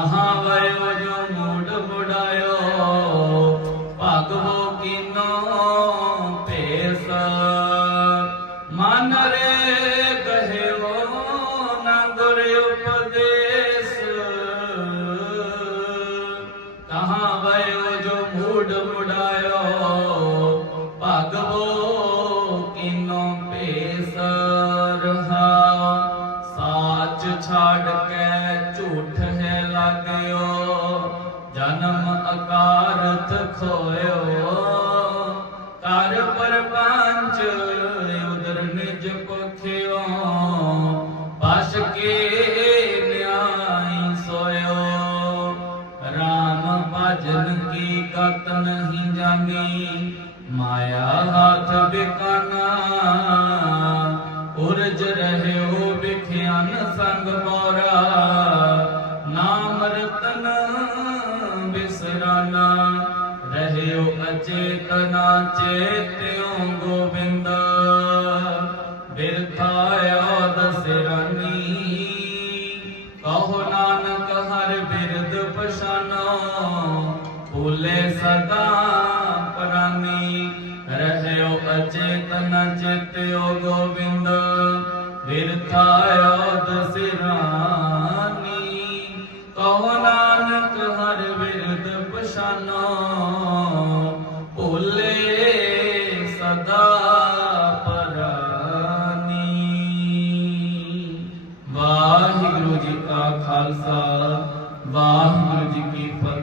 ਤਾਹਾਂ ਵਰਿਓ ਜੋ ਮੂਡ ਮੁੜਾਇਓ। ਭਗਵੋ ਕੀਨੋ ਭੇਸ। ਮਨ ਰੇ ਕਹਿਓ ਨੰਦਰ ਉਪਦੇਸ। ਤਾਹਾਂ ਵਰਿਓ ਜੋ ਮੂਡ ਮੁੜਾਇਓ। ਭਗਵੋ ਕੀਨੋ ਭੇਸ। ਰਹਾ ਸਾਚ ਛਾੜ ਲਾਗਿਓ, ਜਨਮ ਅਕਾਰਥ ਖੋਇਓ। ਕਰ ਪਰਪੰਚ ਉਦਰ ਨਿਜ ਪਖਿਓ, ਬਸ ਕੇ ਨਿਆਈ ਸੋਇਓ। ਰਾਮ ਭਜਨ ਕੀ ਕਤ ਨਹੀਂ ਜਾਣੀ, ਮਾਇਆ ਹੱਥ ਬਿਕਾਨਾ ਉਰਜ ਰਹਿਓ ਵਿਖਿਆਨ ਸੰਗ ਮੋਰਾ। ਰਹਿਓ ਅਚੇਤਨਾ ਚੇਤਿਓ ਗੋਬਿੰਦ। ਬਿਰਥਾਇਓ ਦਸਿਰਾਨੀ ਕਹੋ ਨਾਨਕ ਹਰ ਬਿਰਦ ਪਛਾਨੋ। ਭੁਲੇ ਸਦਾ ਪਰਾਨੀ। ਰਹਿਓ ਅਚੇਤਨ ਚੇਤਿਓ ਗੋਬਿੰਦ। ਬਿਰਥਾਇਓ ਦਸਿਰਾਨੀ ਨਾ ਭੋਲੇ ਸਦਾ ਪਰਾਨੀ। ਵਾਹਿਗੁਰੂ ਜੀ ਕਾ ਖਾਲਸਾ ਵਾਹਿਗੁਰੂ ਜੀ ਕੀ ਫਤਿਹ।